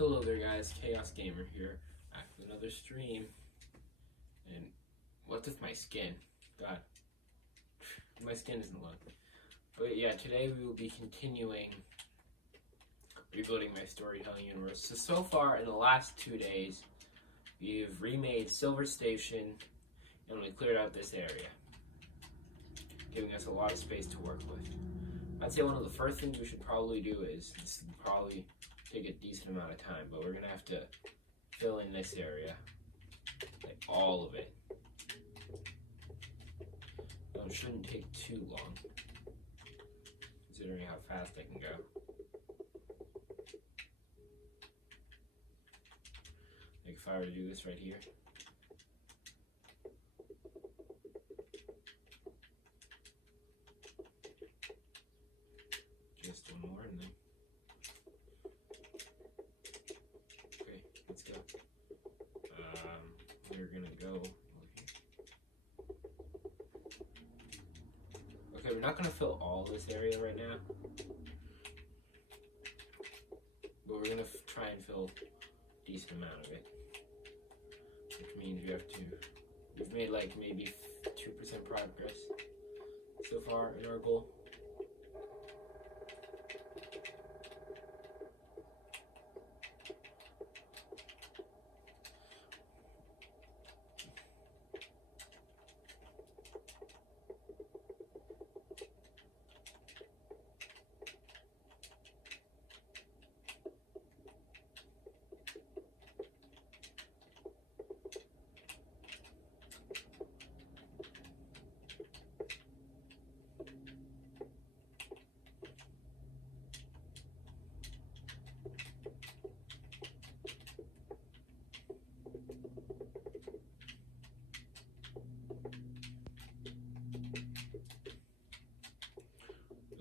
Hello there guys, Chaos Gamer here, back with another stream. And what's with my skin? God, my skin isn't low. But yeah, today we will be continuing rebuilding my storytelling universe. So far in the last 2 days, we've remade Silver Station and we cleared out this area, giving us a lot of space to work with. I'd say one of the first things we should probably do is, this will probably take a decent amount of time, but we're gonna have to fill in this area, like all of it. So it shouldn't take too long, considering how fast I can go. Like if I were to do this right here. Just one more and then. Okay, let's go. We're gonna go over here. Okay, we're not gonna fill all this area right now, but we're gonna try and fill a decent amount of it, which means we've made like maybe 2% progress so far in our goal.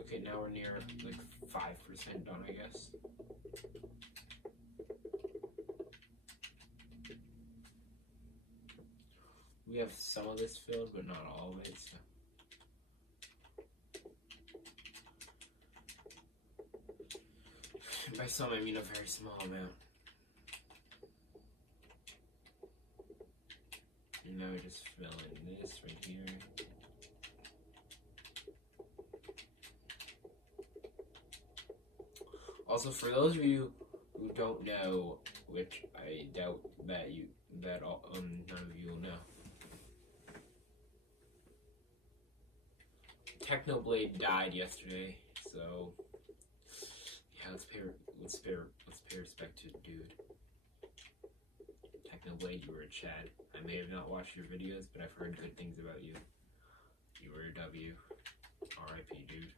Okay, now we're near like 5% done, I guess. We have some of this filled, but not all of it, so. By some, I mean a very small amount. And now we just fill in this right here. Also, for those of you who don't know, which I doubt that none of you will know, Technoblade died yesterday, so yeah, let's pay respect to the dude. Technoblade, you were a Chad. I may have not watched your videos, but I've heard good things about you. You were a W. R.I.P. dude.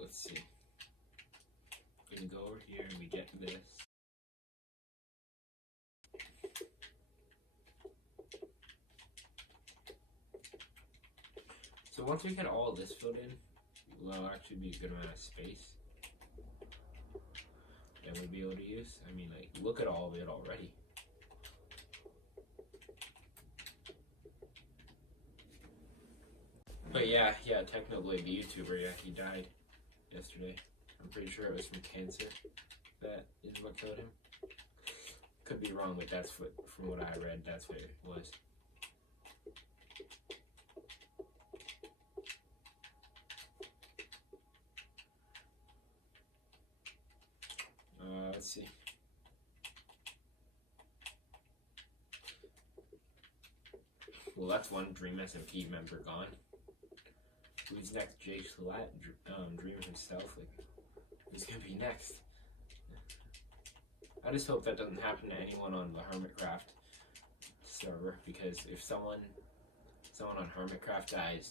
Let's see. We're gonna go over here and we get this. So once we get all this filled in, will actually be a good amount of space that we'll be able to use. I mean, like, look at all of it already. But yeah, Technoblade, the YouTuber, yeah, he died yesterday. I'm pretty sure it was from cancer. That is what killed him. Could be wrong, but that's what, from what I read, that's what it was. Let's see. Well, that's one Dream SMP member gone. Who's next? Jay Schlatt, Dreamer himself. Like, who's gonna be next? I just hope that doesn't happen to anyone on the Hermitcraft server, because if someone on Hermitcraft dies,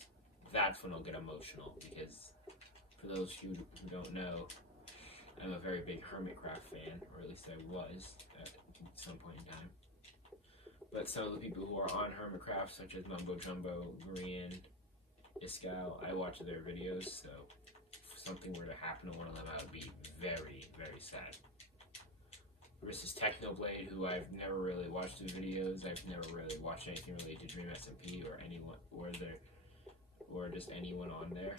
that's when I'll get emotional. Because for those who don't know, I'm a very big Hermitcraft fan, or at least I was at some point in time. But some of the people who are on Hermitcraft, such as Mumbo Jumbo, Grian, Iskal, I watch their videos, so something were to happen to one of them, I would be very, very sad. Versus Technoblade, who I've never really watched his videos. I've never really watched anything related to Dream SMP or anyone, or just anyone on there.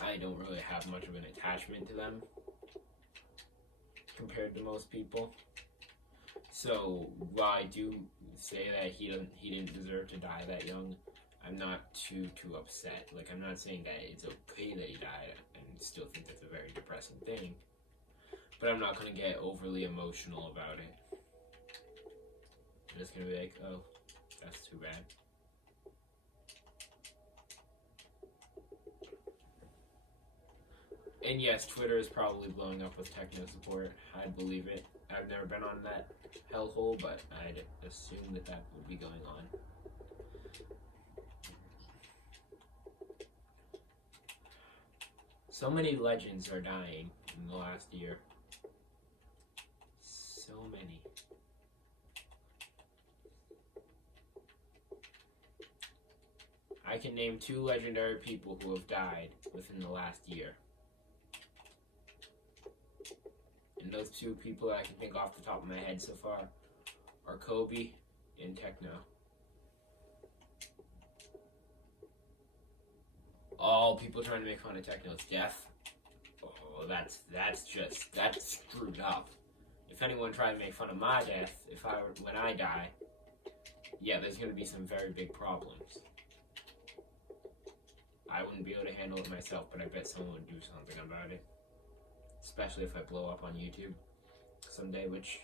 I don't really have much of an attachment to them compared to most people. So while I do say that he didn't deserve to die that young, I'm not too upset. Like, I'm not saying that it's okay that he died, and still think that's a very depressing thing. But I'm not gonna get overly emotional about it. I'm just gonna be like, oh, that's too bad. And yes, Twitter is probably blowing up with techno support. I'd believe it. I've never been on that hellhole, but I'd assume that would be going on. So many legends are dying in the last year. So many. I can name 2 legendary people who have died within the last year. And those 2 people that I can think off the top of my head so far are Kobe and Techno. All people trying to make fun of Techno's death. Oh, that's screwed up. If anyone tried to make fun of my death, when I die, yeah, there's gonna be some very big problems. I wouldn't be able to handle it myself, but I bet someone would do something about it. Especially if I blow up on YouTube someday, which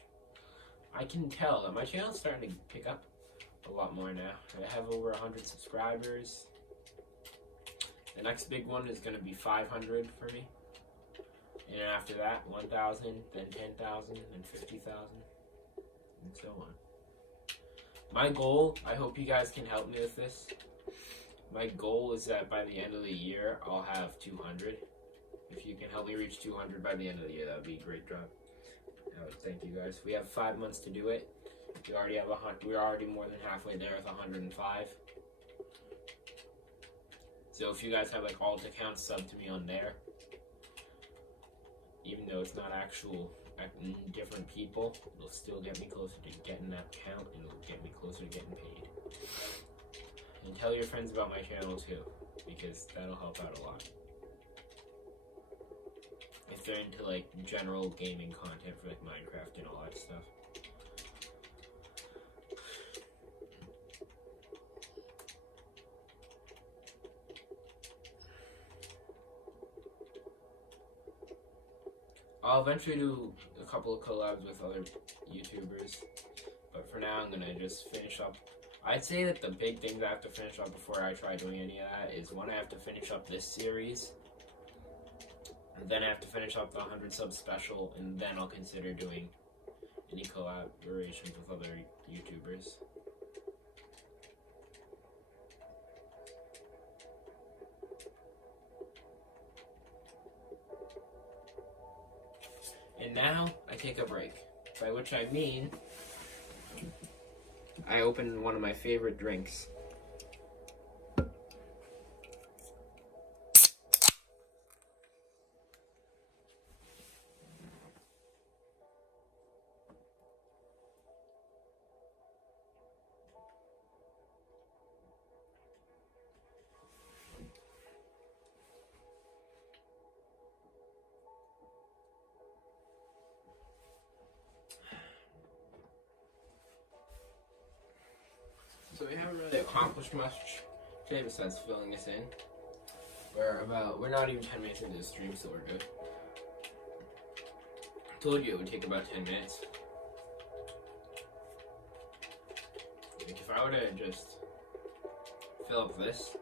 I can tell that my channel's starting to pick up a lot more now. I have over 100 subscribers. The next big one is going to be 500 for me. And after that, 1,000, then 10,000, then 50,000, and so on. My goal, I hope you guys can help me with this. My goal is that by the end of the year, I'll have 200. If you can help me reach 200 by the end of the year, that would be a great job. I would thank you guys. We have 5 months to do it. We're already more than halfway there with 105. So if you guys have like alt accounts, sub to me on there. Even though it's not actual different people, it'll still get me closer to getting that count, and it'll get me closer to getting paid. And tell your friends about my channel too, because that'll help out a lot. If they're into like general gaming content for like Minecraft and all that stuff. I'll eventually do a couple of collabs with other YouTubers, but for now I'm gonna just finish up. I'd say that the big things I have to finish up before I try doing any of that is, one, I have to finish up this series, and then I have to finish up the 100 sub special, and then I'll consider doing any collaborations with other YouTubers. And now, I take a break, by which I mean I open one of my favorite drinks. So we haven't really accomplished much today besides filling this in. We're not even 10 minutes into the stream, so we're good. I told you it would take about 10 minutes. Like, if I were to just fill up this.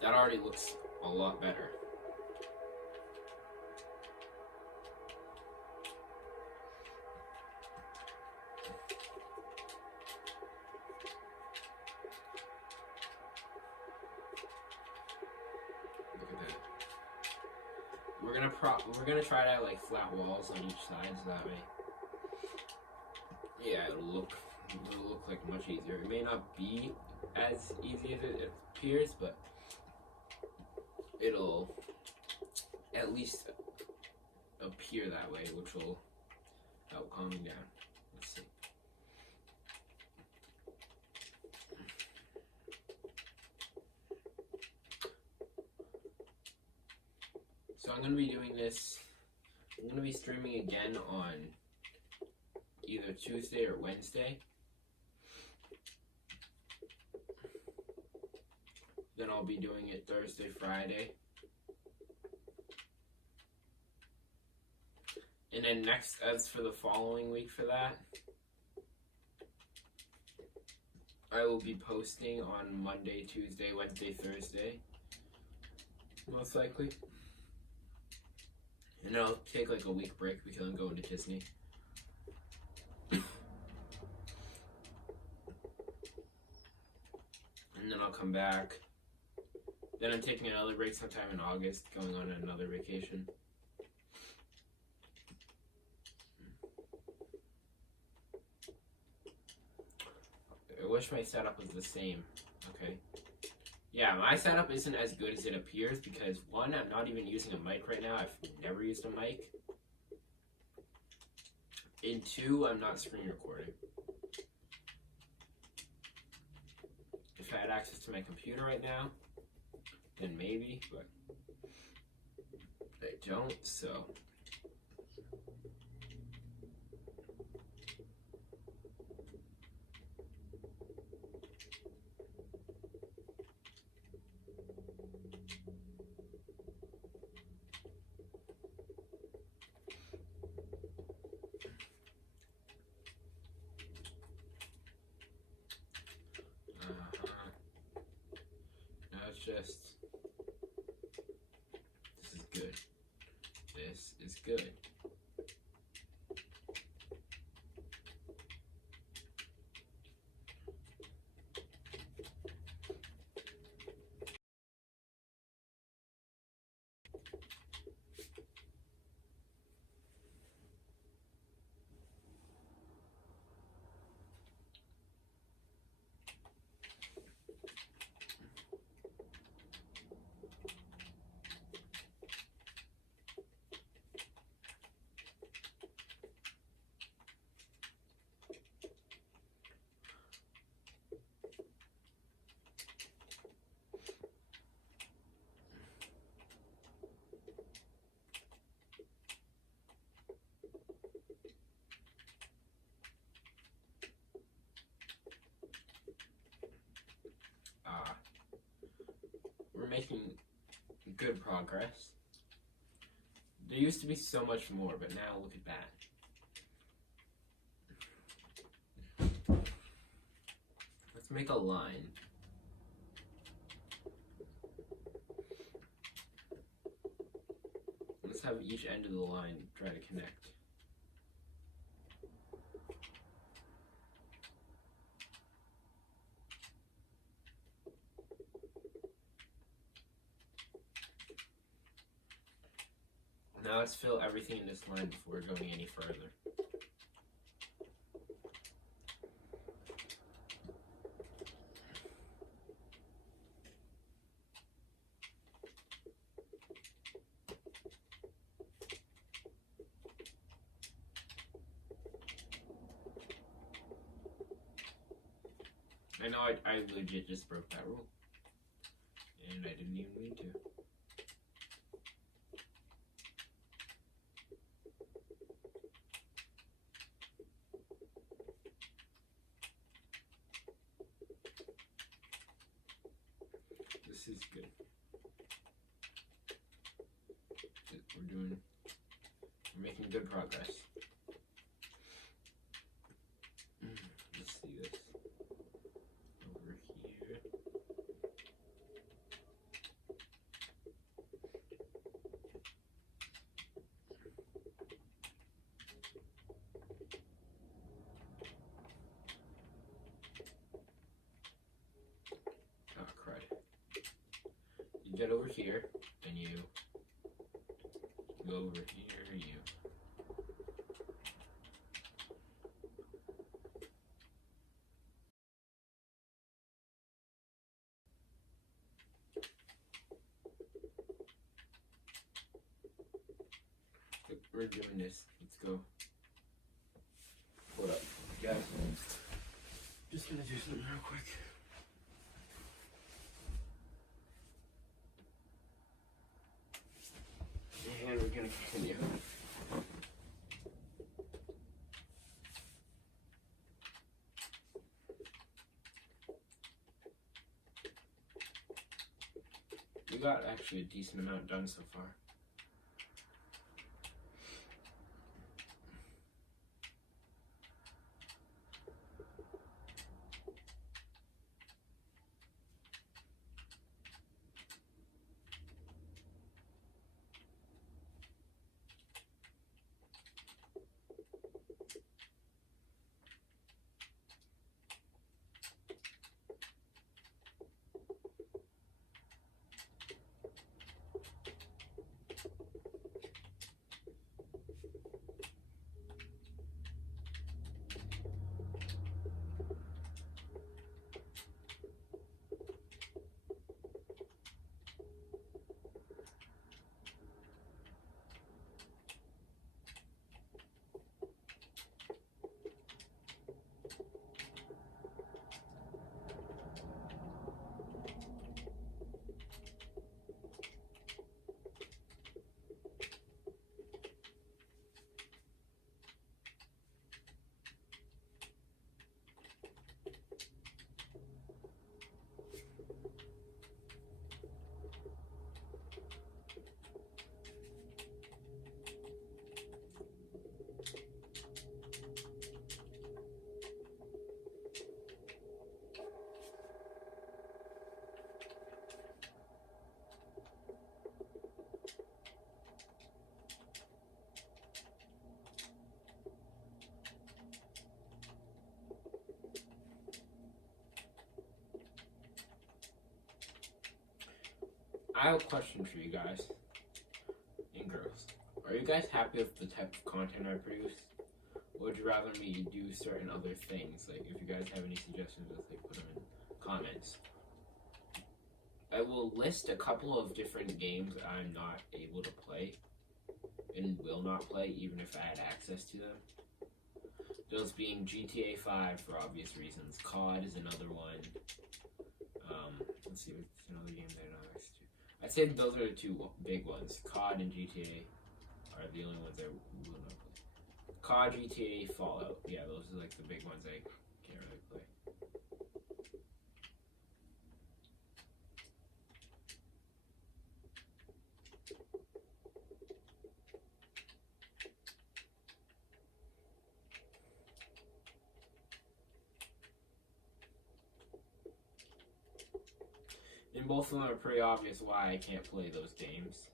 That already looks a lot better. We're gonna try to have like flat walls on each side, so that way yeah, it'll look like much easier. It may not be as easy as it appears, but it'll at least appear that way, which will help calm me down. Let's see. So I'm going to be doing this, I'm going to be streaming again on either Tuesday or Wednesday. Then I'll be doing it Thursday, Friday. And then next, as for the following week for that, I will be posting on Monday, Tuesday, Wednesday, Thursday. Most likely. And then I'll take like a week break because I'm going to Disney. And then I'll come back. Then I'm taking another break sometime in August, going on another vacation. I wish my setup was the same. Okay. Yeah, my setup isn't as good as it appears because, one, I'm not even using a mic right now. I've never used a mic. And two, I'm not screen recording. If I had access to my computer right now, then maybe, but I don't, so. Now it's just, this is good. This is good. We're making good progress. There used to be so much more, but now look at that. Let's make a line. Let's have each end of the line try to connect. Now let's fill everything in this line before going any further. I know I legit just broke that rule. And I didn't even mean to. This is good. We're making good progress. Let's see this. Over here. Oh, crud. You get over here, then you go over here, you we're doing this. Let's go. Hold up, guys. Just gonna do something real quick. And we're gonna continue. We got actually a decent amount done so far. I have a question for you guys and girls. Are you guys happy with the type of content I produce? Or would you rather me do certain other things? Like, if you guys have any suggestions, just like put them in comments. I will list a couple of different games I'm not able to play and will not play even if I had access to them. Those being GTA 5 for obvious reasons. COD is another one. Let's see, what's another game that I don't have access to. I'd say those are the two big ones. COD and GTA are the only ones I will not play. COD, GTA, Fallout. Yeah, those are like the big ones I can't really play. And both of them are pretty obvious why I can't play those games.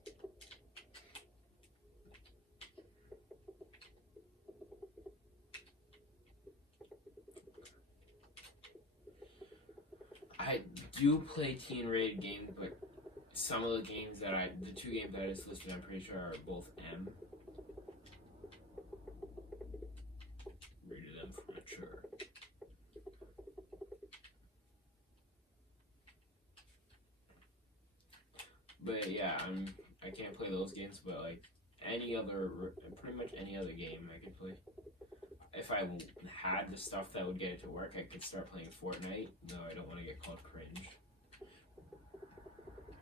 I do play teen rated games, but some of the games the two games that I just listed, I'm pretty sure are both M. Rated M for mature. But yeah, I can't play those games, but like pretty much any other game I can play. If I had the stuff that would get it to work, I could start playing Fortnite. No, I don't want to get called cringe.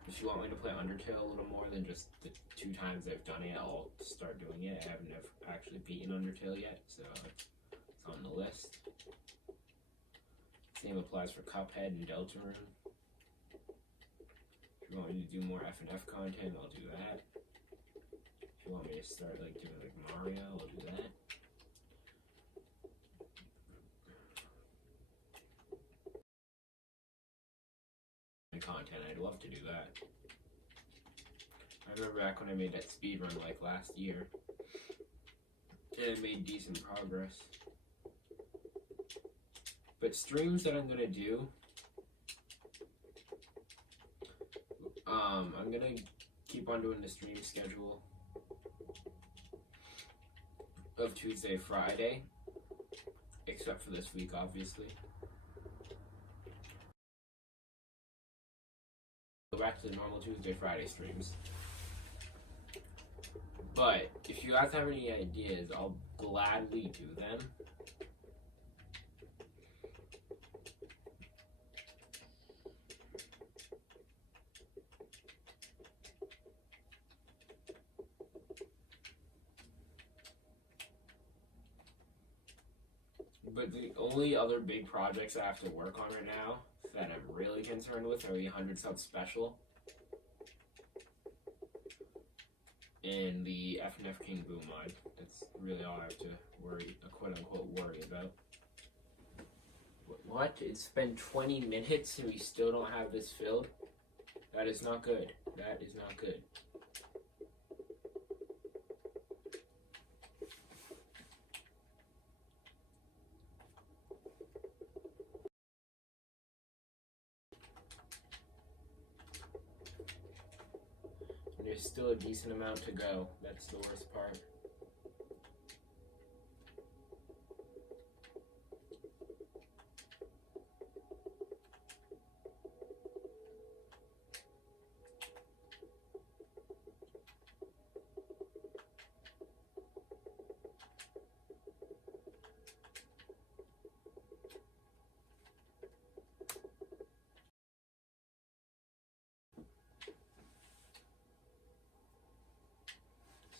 If you want me to play Undertale a little more than just the 2 times I've done it, I'll start doing it. I haven't actually beaten Undertale yet, so it's on the list. Same applies for Cuphead and Deltarune. If you want me to do more FNF content, I'll do that. If you want me to start like doing like Mario, I'll do that. Content, I'd love to do that. I remember back when I made that speedrun like last year, and it made decent progress. But streams that I'm gonna do, I'm gonna keep on doing the stream schedule of Tuesday, Friday, except for this week, obviously. Go back to the normal Tuesday, Friday streams. But if you guys have any ideas, I'll gladly do them. But the only other big projects I have to work on right now that I'm really concerned with are the 100 sub special and the FNF King Boom mod. That's really all I have to worry, quote unquote, worry about. What? It's been 20 minutes and we still don't have this filled? That is not good. That is not good. And there's still a decent amount to go. That's the worst part.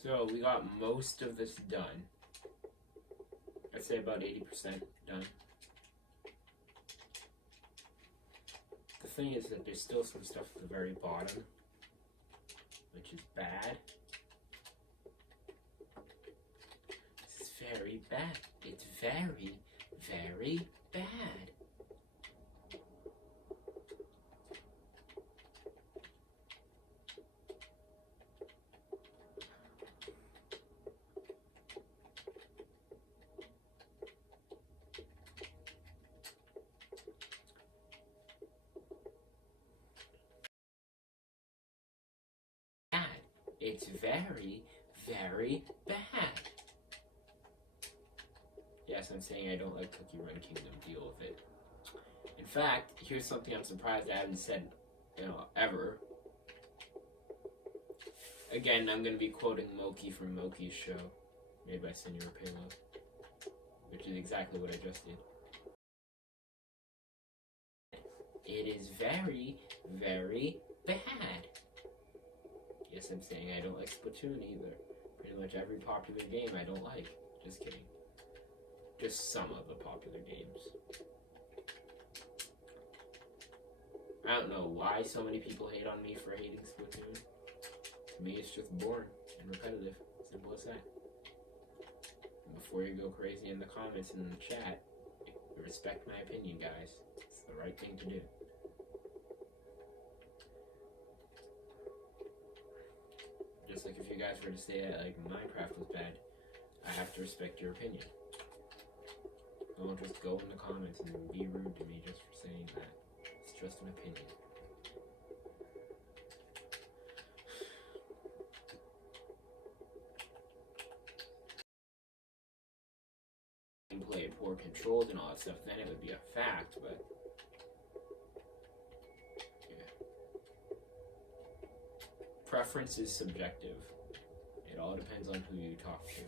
So we got most of this done. I'd say about 80% done. The thing is that there's still some stuff at the very bottom, which is bad. This is very bad. It's very, very bad. It's very, very bad. Yes, I'm saying I don't like Cookie Run Kingdom. Deal with it. In fact, here's something I'm surprised I haven't said, ever. Again, I'm going to be quoting Moki from Moki's show, made by Senor Payload, which is exactly what I just did. It is very, very bad. Yes, I'm saying I don't like Splatoon either. Pretty much every popular game I don't like. Just kidding. Just some of the popular games. I don't know why so many people hate on me for hating Splatoon. To me, it's just boring and repetitive. Simple as that. And before you go crazy in the comments and in the chat, respect my opinion, guys. It's the right thing to do. Just like if you guys were to say that like Minecraft was bad, I have to respect your opinion. Don't just go in the comments and be rude to me just for saying that. It's just an opinion. Gameplay poor controls and all that stuff, then it would be a fact, but preference is subjective. It all depends on who you talk to.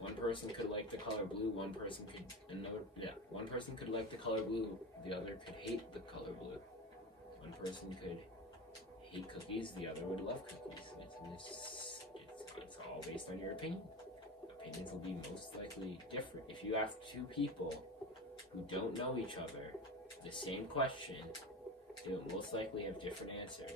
One person could like the color blue, one person could like the color blue, the other could hate the color blue. One person could hate cookies, the other would love cookies. It's all based on your opinion. Opinions will be most likely different. If you have two people who don't know each other, the same question, they will most likely have different answers.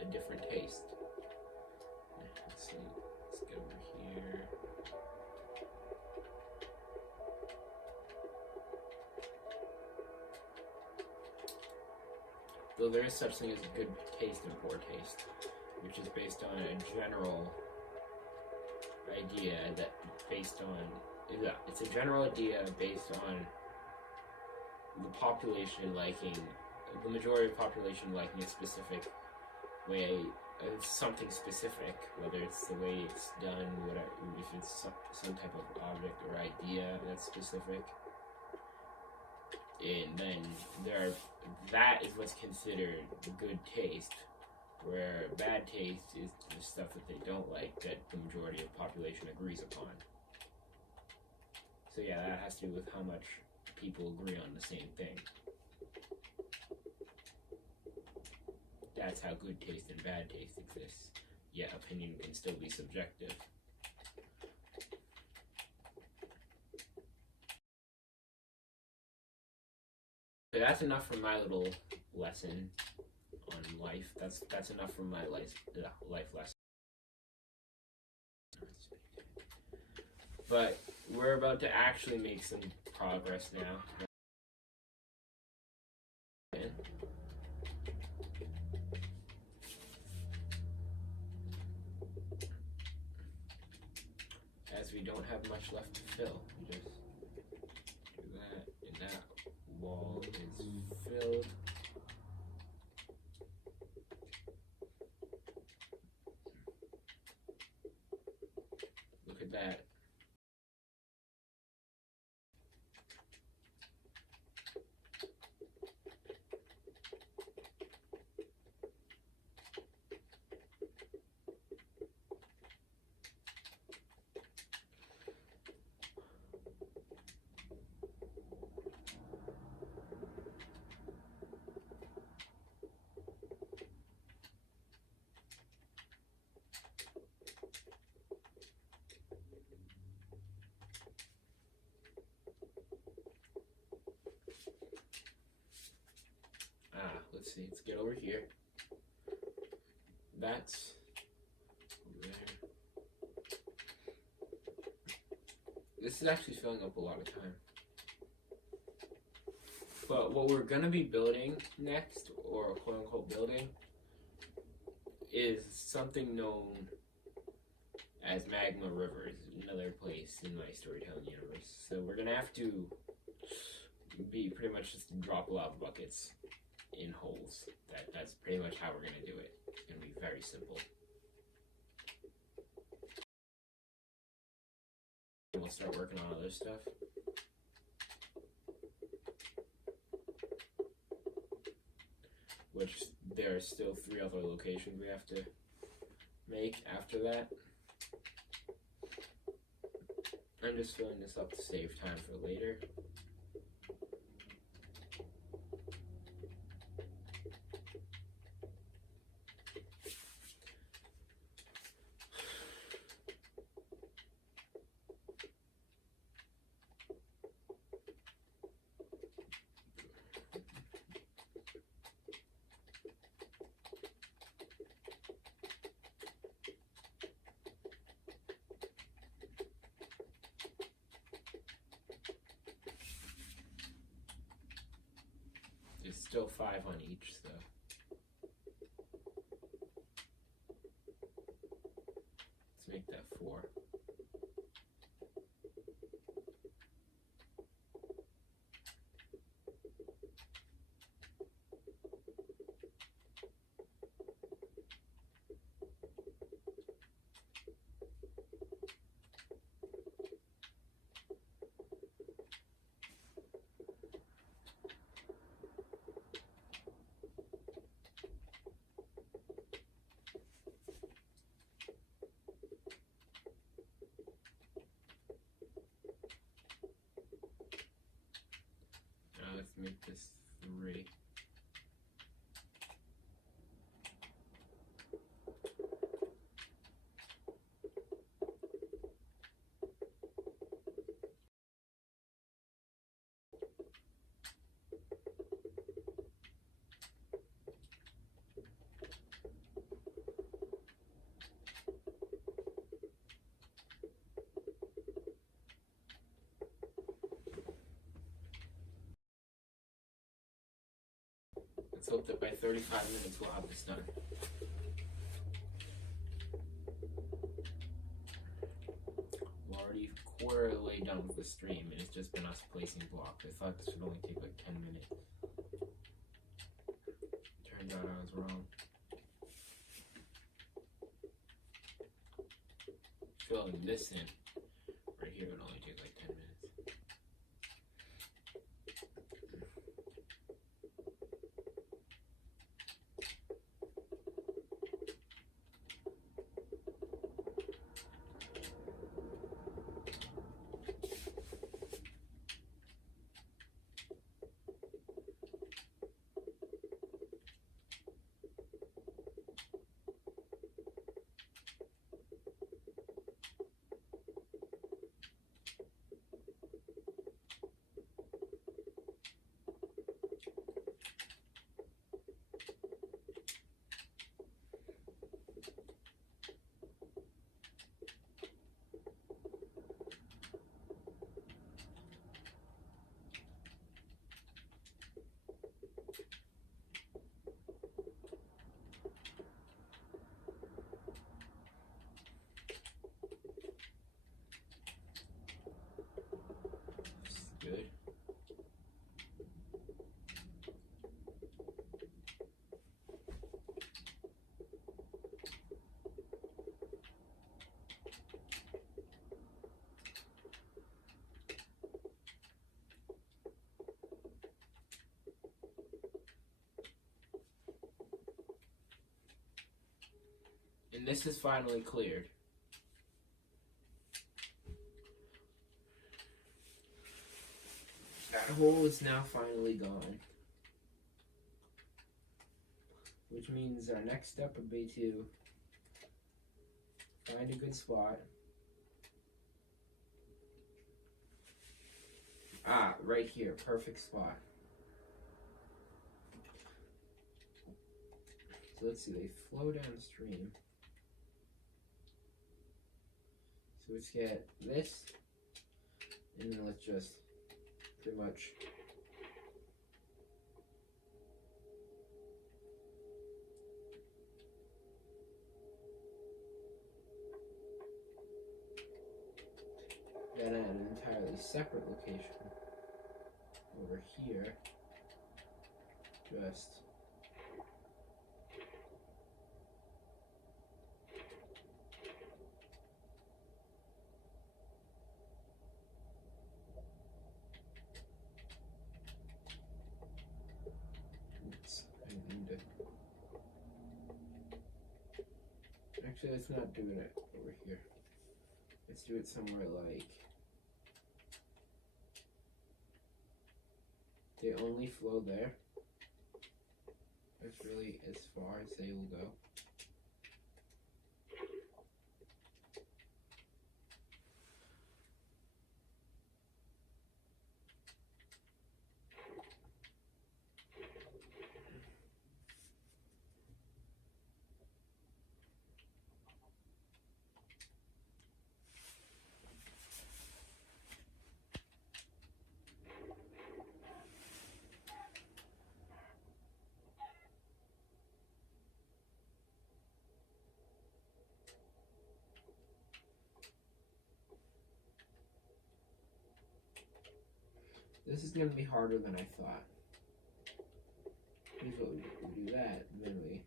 A different taste. Let's see. Let's go over here. though there is such thing as good taste and poor taste, which is based on a general idea it's a general idea based on the population liking, the majority of the population liking a specific way, something specific, whether it's the way it's done, whatever, if it's some type of object or idea that's specific. And then that is what's considered good taste, where bad taste is the stuff that they don't like that the majority of the population agrees upon. So yeah, that has to do with how much people agree on the same thing. That's how good taste and bad taste exists. Yet opinion can still be subjective. But that's enough for my little lesson on life. That's enough for my life lesson. But we're about to actually make some progress now. As we don't have much left to fill, we just do that, and that wall is filled. Look at that. Let's see, let's get over here. That's over there. This is actually filling up a lot of time. But what we're gonna be building next, or quote unquote building, is something known as Magma Rivers, another place in my storytelling universe. So we're gonna have to be pretty much just drop lava buckets in holes. That's pretty much how we're gonna do it. It's gonna be very simple. We'll start working on other stuff. Which there are still 3 other locations we have to make after that. I'm just filling this up to save time for later. There's still 5 on each, so. Let's make that 4. Let's make this 3. Let's hope that by 35 minutes we'll have this done. We're already a quarter of the way done with the stream, and it's just been us placing blocks. I thought this would only take like 10 minutes. Turns out I was wrong. Filling this in right here would only take like 10 minutes. Good. And this is finally cleared. That hole is now finally gone. Which means our next step would be to find a good spot. Ah, right here, perfect spot. So let's see, they flow downstream. So let's get this, and then let's just pretty much then at an entirely separate location over here, just actually, let's not do it over here. Let's do it somewhere like they only flow there. That's really as far as they will go. This is going to be harder than I thought. Here's what we do. We do that, and then we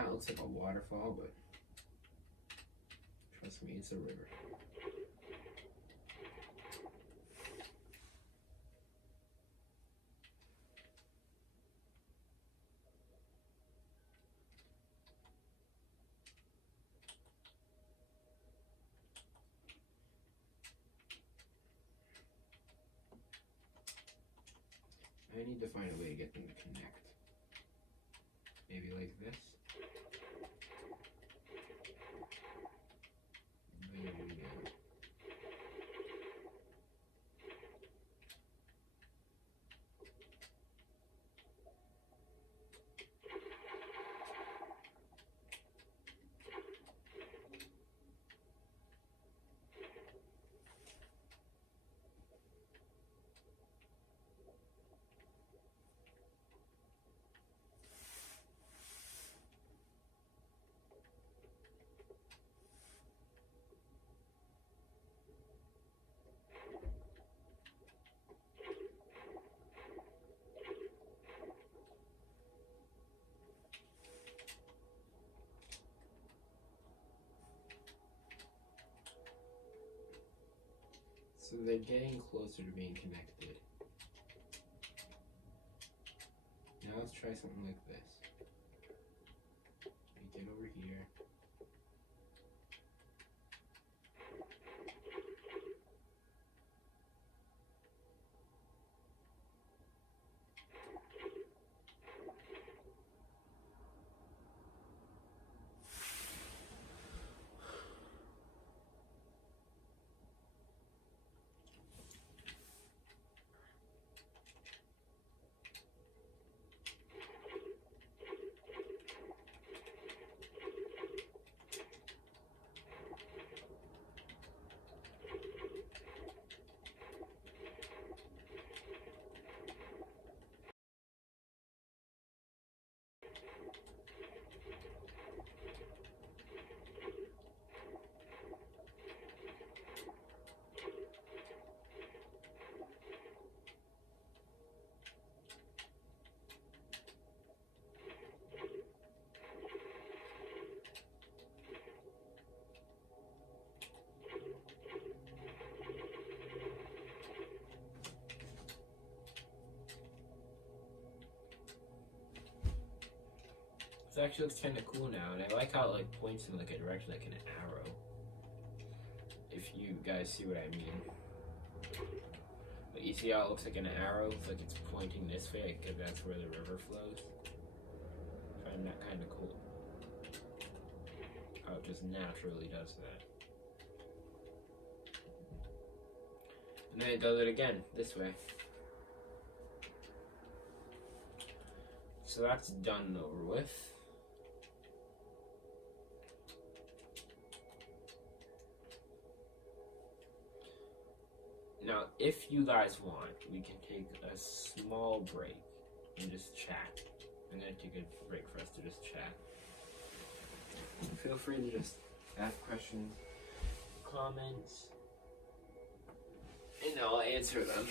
now it looks like a waterfall, but trust me, it's a river. I need to find a way to get them to connect. Maybe like this. There we go. So they're getting closer to being connected. Now let's try something like this. Get over here. This actually looks kind of cool now, and I like how it like points in like a direction like an arrow. If you guys see what I mean. But you see how it looks like an arrow? It's like it's pointing this way, because that's where the river flows. I find that kind of cool. How it just naturally does that. And then it does it again, this way. So that's done over with. Now, if you guys want, we can take a small break and just chat. I'm going to take a break for us to just chat. Feel free to just ask questions, comments, and I'll answer them.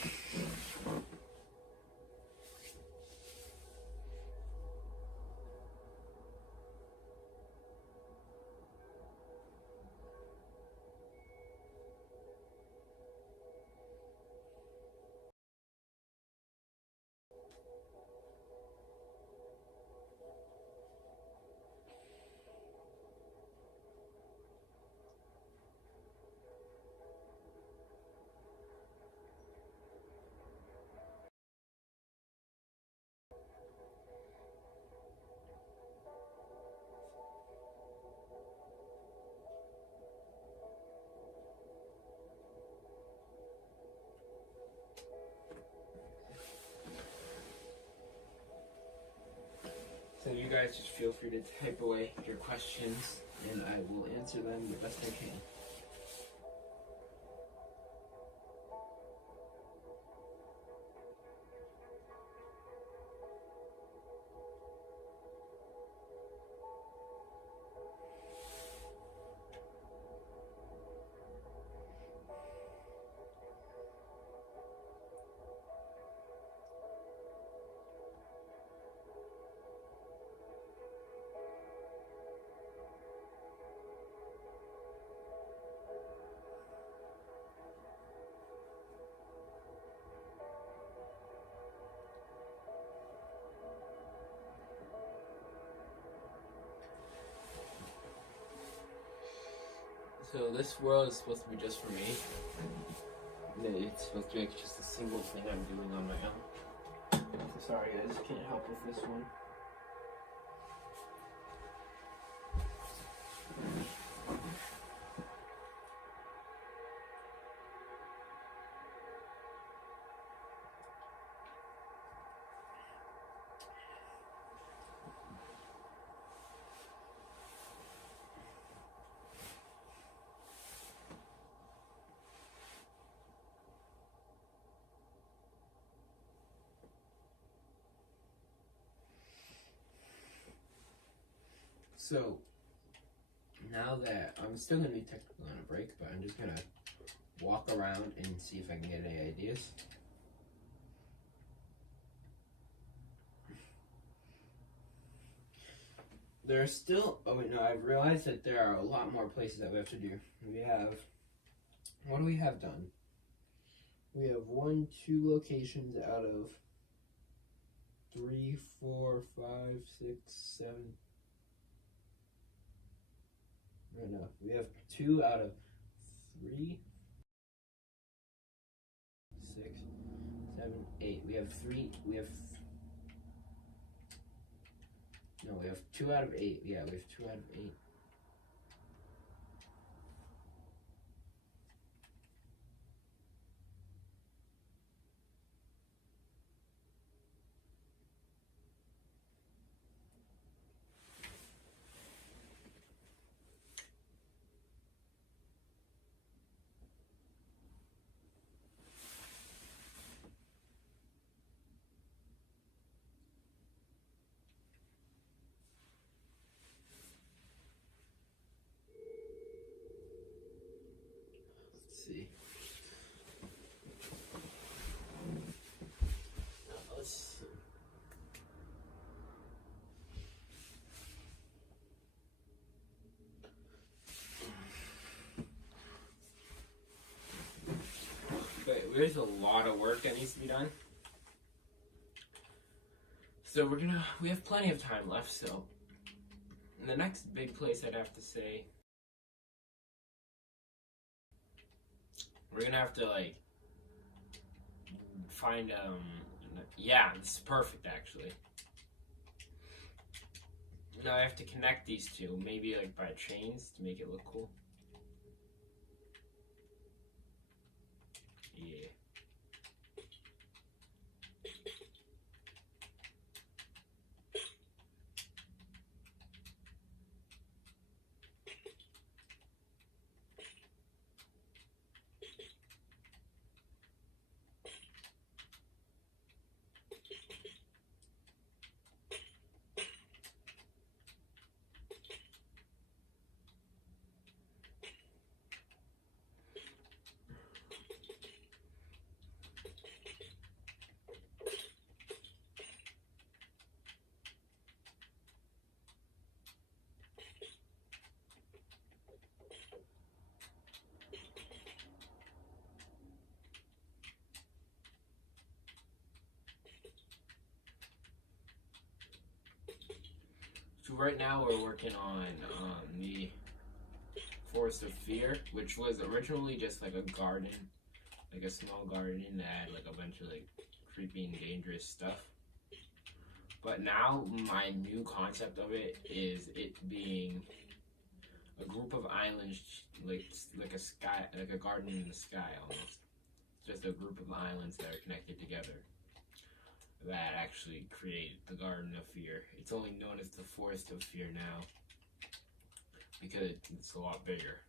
So you guys just feel free to type away your questions, and I will answer them the best I can. So this world is supposed to be just for me. It's supposed to be like just a single thing I'm doing on my own. So sorry guys, can't help with this one. So, now that I'm still going to be technically on a break, but I'm just going to walk around and see if I can get any ideas. There are still, oh wait, no, I've realized that there are a lot more places that we have to do. We have, what do we have done? We have 1, 2 locations out of 3, 4, 5, 6, 7. No, we have 2 out of 3, 6, 7, 8. We have 3. We have 2 out of 8. Yeah, we have 2 out of 8. See. Let's see. But there's a lot of work that needs to be done. So we have plenty of time left, so the next big place I'd have to say, we're gonna have to like find yeah, this is perfect actually. Now I have to connect these two, maybe like by chains to make it look cool. Yeah. So right now we're working on the Forest of Fear, which was originally just like a garden, like a small garden that had like a bunch of like creepy and dangerous stuff. But now my new concept of it is it being a group of islands, like a sky, like a garden in the sky almost. Just a group of islands that are connected together that actually create the Garden of Fear. It's only known as the Forest of Fear now because it's a lot bigger.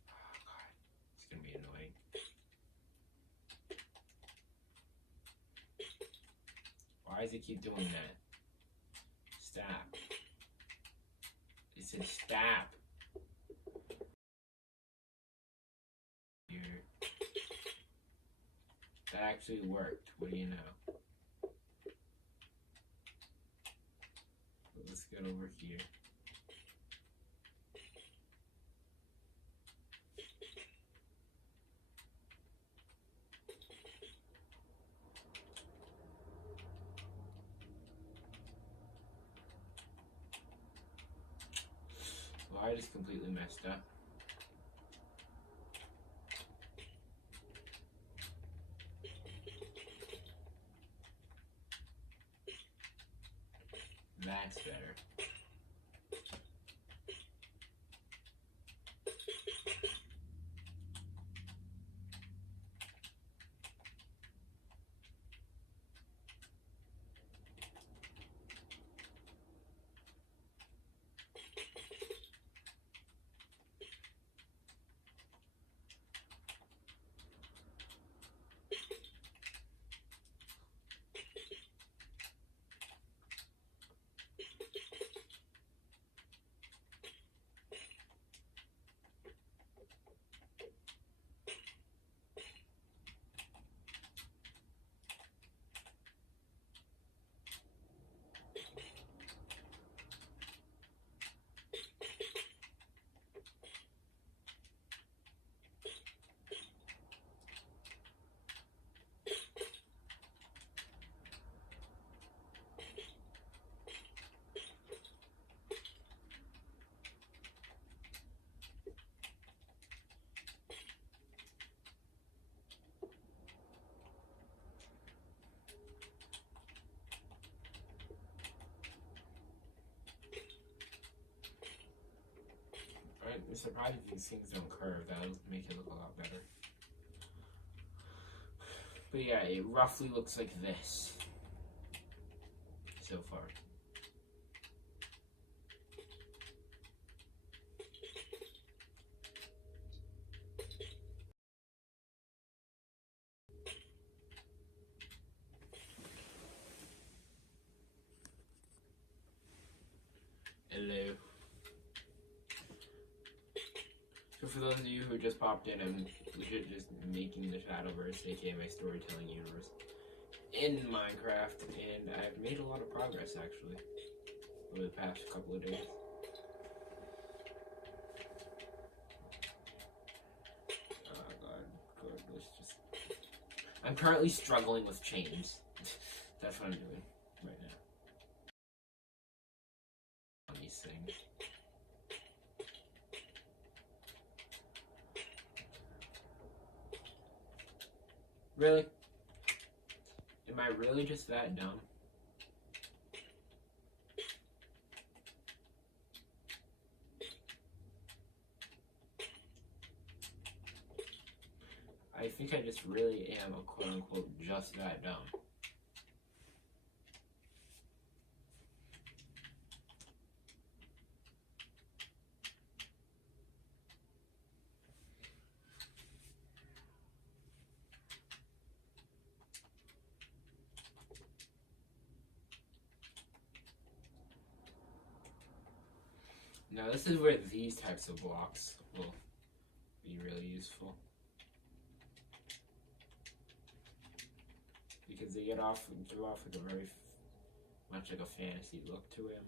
Oh god, it's gonna be annoying. Why does it keep doing that? Stop. It said stop. Here. That actually worked. What do you know? Let's get over here. I just completely messed up. That's better. I'm surprised if these things don't curve. That'll make it look a lot better. But yeah, it roughly looks like this so far. Hello. So for those of you who just popped in, I'm legit just making the Shadowverse, aka my storytelling universe, in Minecraft, and I've made a lot of progress actually over the past couple of days. Oh god, let's just... I'm currently struggling with chains. That's what I'm doing right now. On these things. Really? Am I really just that dumb? I think I just really am a quote-unquote just that dumb. Now this is where these types of blocks will be really useful. Because they give off like a very much like a fantasy look to him.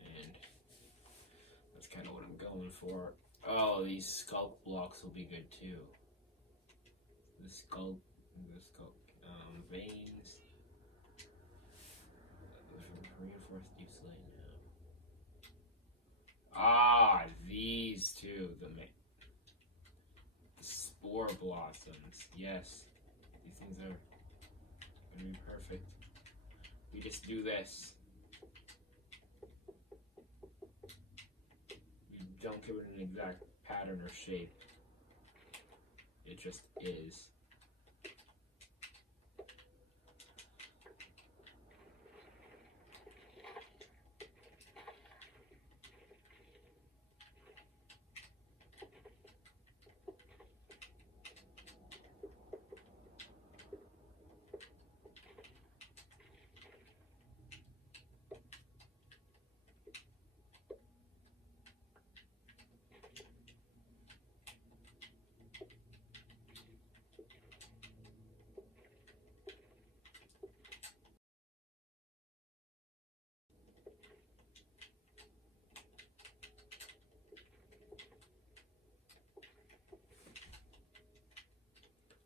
And that's kind of what I'm going for. Oh, these sculpt blocks will be good too. The sculpt veins. Reinforced deep slate now. Ah, these two. The spore blossoms. Yes. These things are gonna be perfect. We just do this. We don't give it an exact pattern or shape. It just is.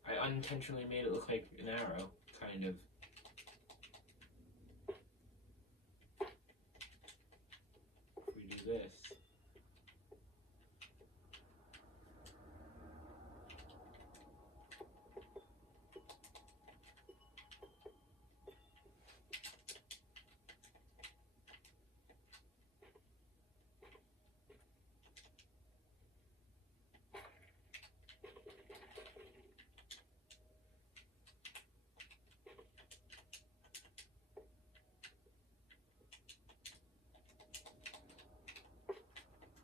I unintentionally made it look like an arrow, kind of. If we do this.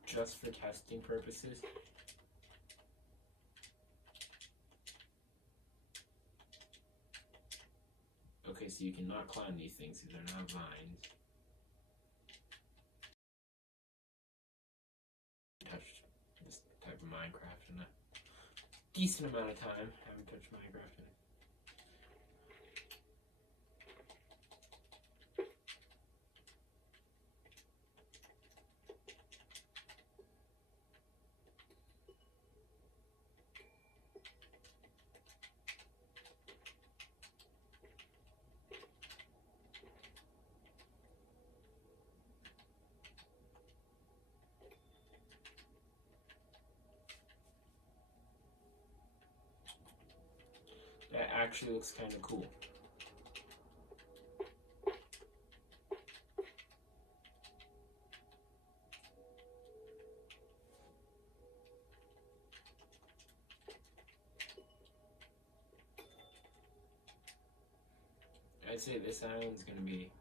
just for testing purposes. Okay, so you cannot climb these things. These are not vines. Touched this type of Minecraft in a decent amount of time. Haven't touched Minecraft in it. That actually looks kind of cool. I'd say this island's gonna be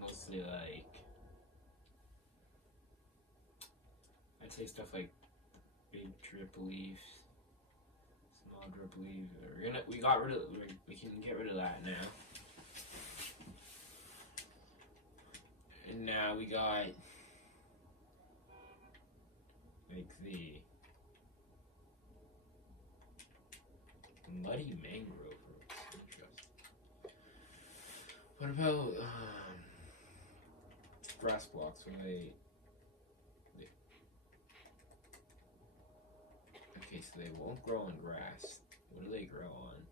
mostly like, I'd say stuff like big drip leaves, small drip leaves. We can get rid of that now. And now we got like the muddy mangrove roots. What about grass blocks? Okay, so they won't grow on grass. What do they grow on?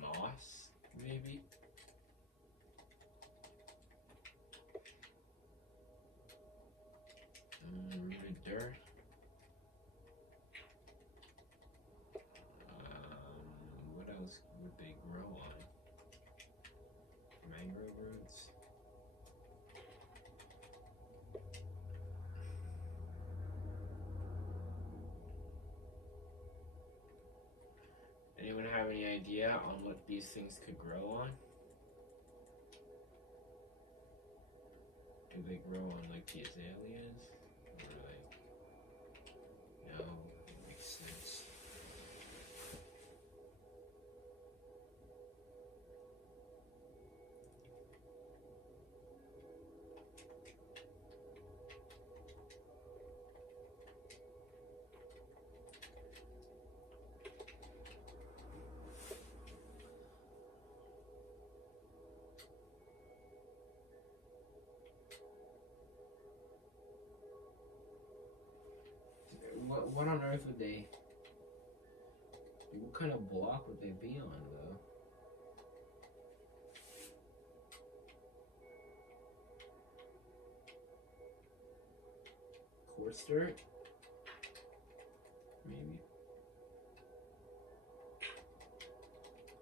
Moss, maybe? Dirt. What else would they grow on? Mangrove roots? Anyone have any idea on what these things could grow on? Do they grow on like the azaleas? Or like, no, it makes sense. What on earth would they... What kind of block would they be on, though? Coarse dirt? Maybe.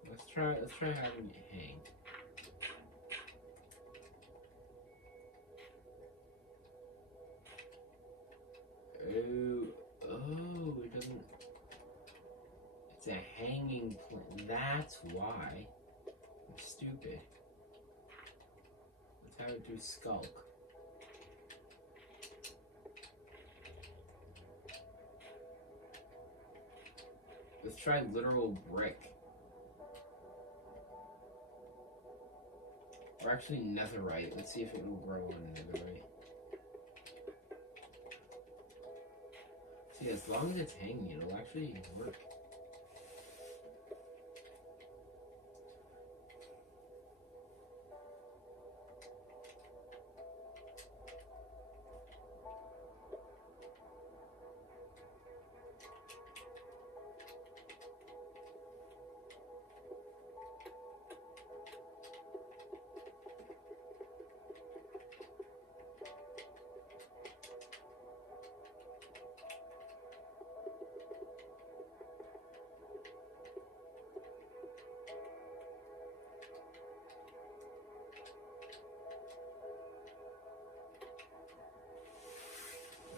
Let's try having it hang. Oh, it doesn't... It's a hanging plant. That's why. I'm stupid. Let's have it do skulk. Let's try literal brick. Or actually netherite. Let's see if it will grow on netherite. See, as long as it's hanging, it'll actually work.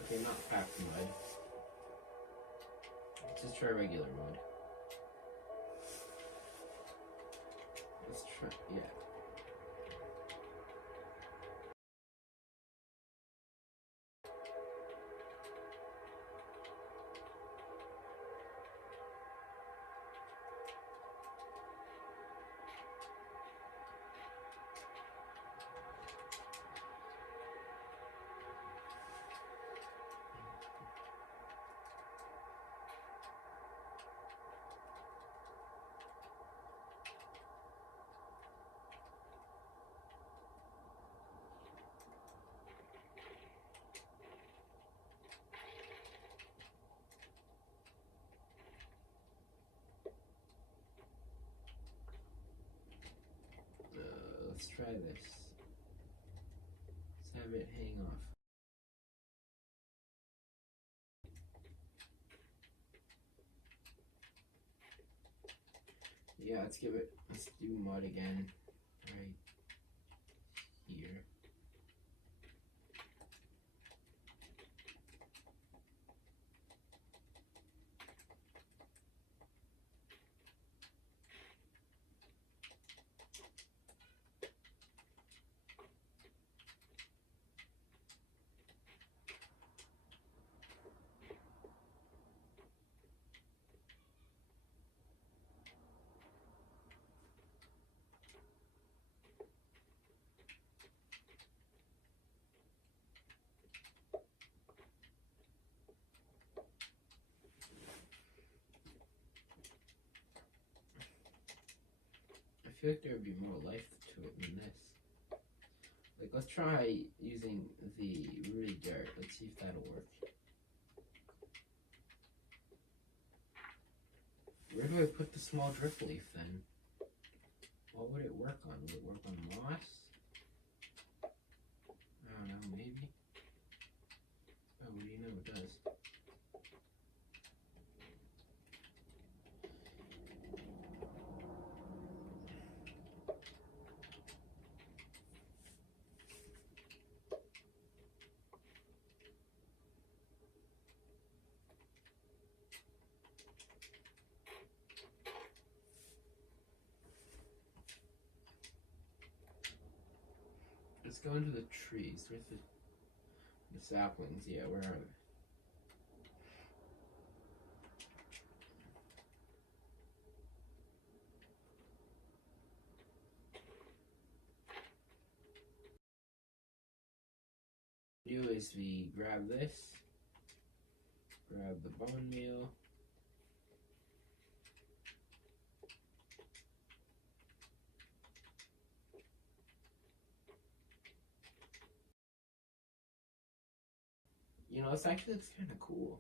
Okay, not packed mud. Let's just try regular mud. Let's try, yeah. Let's try this. Let's have it hang off. Yeah, let's do mud again, right here. I feel like there would be more life to it than this. Like, let's try using the rooted dirt. Let's see if that'll work. Where do I put the small drip leaf then? What would it work on? Would it work on moss? I don't know, maybe? Oh, what do you know it does? Let's go into the trees. Where's the saplings? Yeah, where are they? Do is we grab this, grab the bone meal, you know, this actually looks kind of cool.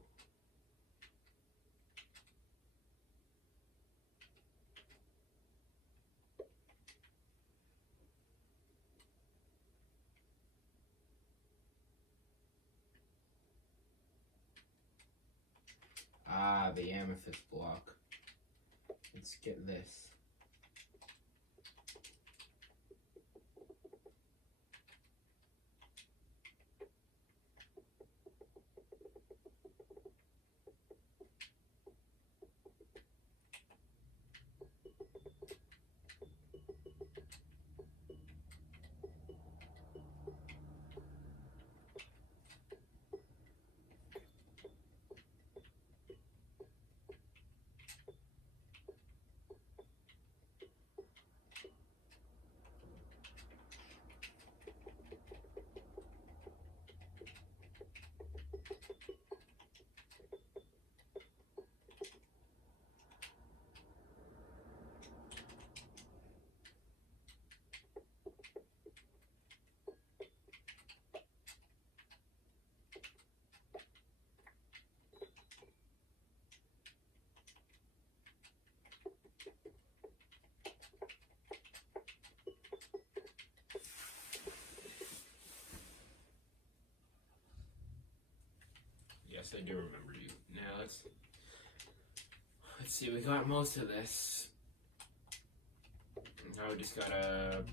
Ah, the amethyst block. Let's get this. Yes, I do remember you. Now let's see. We got most of this. Now we just gotta.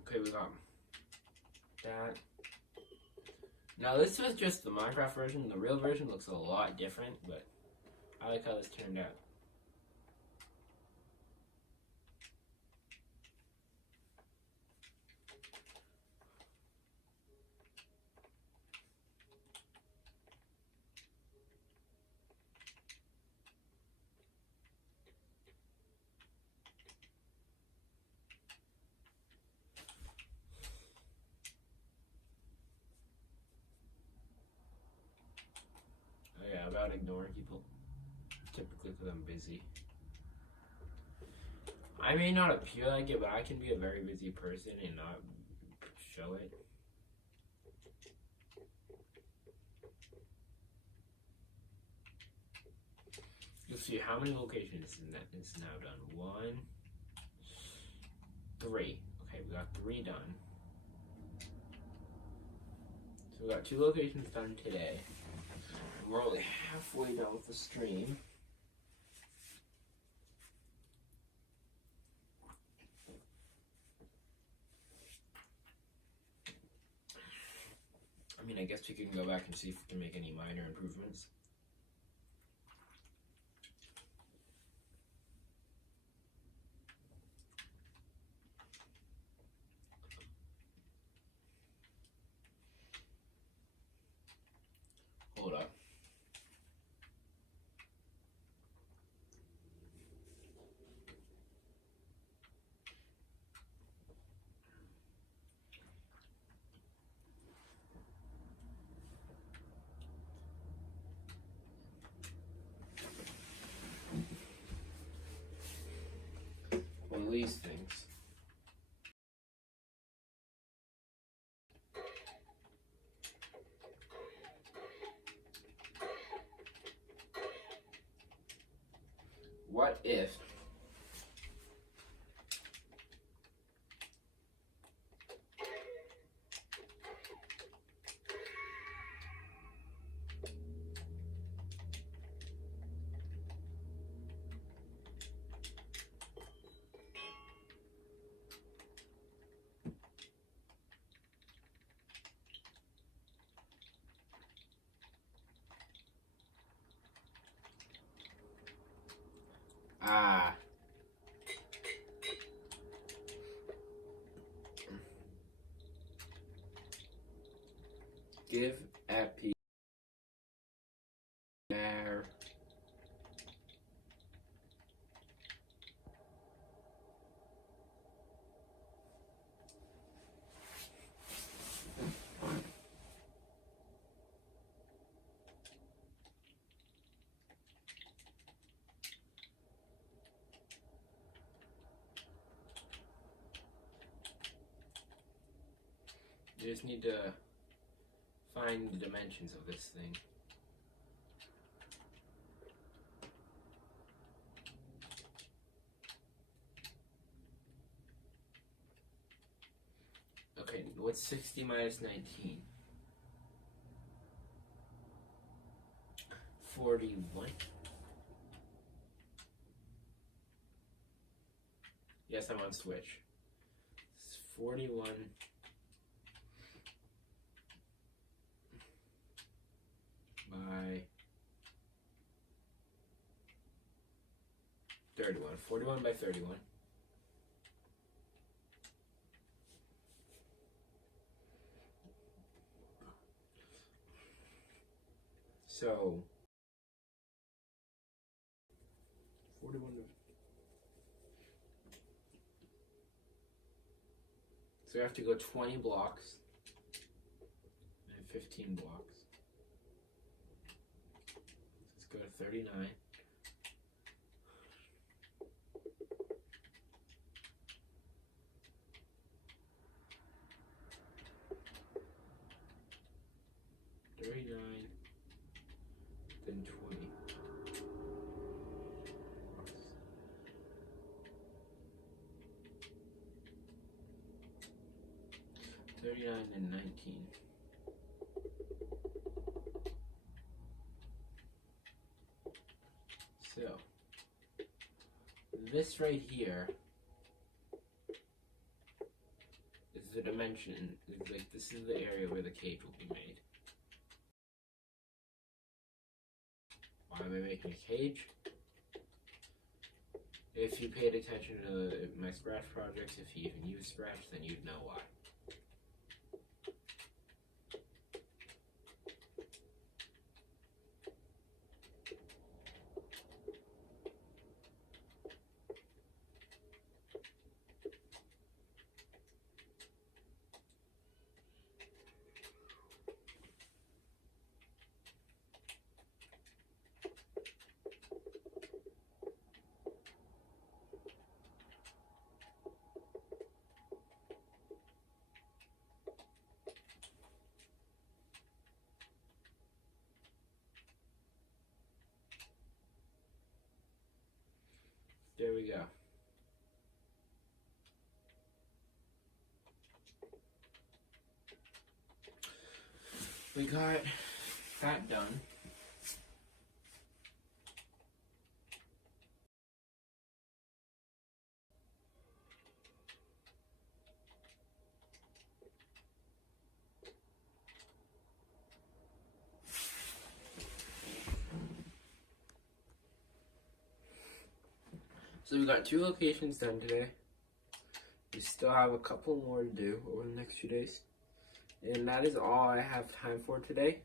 Okay, we got that. Now this was just the Minecraft version. The real version looks a lot different, but I like how this turned out. Oh yeah, about ignoring people. Typically because I'm busy. I may not appear like it, but I can be a very busy person and not show it. Let's see how many locations is now done. 1, 3. Okay, we got 3 done. So we got 2 locations done today. And we're only halfway done with the stream. I mean, I guess we can go back and see if we can make any minor improvements. Hold up. One of these things. What if give epi there you just need to find the dimensions of this thing. Okay, what's 60 minus 19? 41. Yes, I'm on Switch. It's 41 by 31. 41 by 31. So 41. So we have to go 20 blocks and 15 blocks. Let's go to 39. Then 20. 39 and 19. So, this right here is the dimension, like this is the area where the cage will be made. Why am I making a cage? If you paid attention to my Scratch projects, if you even use Scratch, then you'd know why. there we go. We got that done. So we got 2 locations done today. We still have a couple more to do over the next few days. And that is all I have time for today.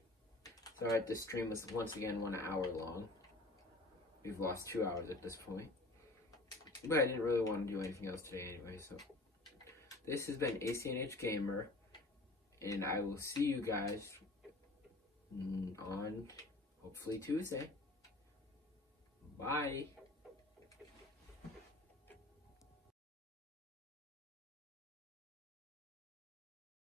Sorry, this stream was once again 1 hour long. We've lost 2 hours at this point. But I didn't really want to do anything else today anyway, so. This has been ACNH Gamer. And I will see you guys on hopefully Tuesday. Bye.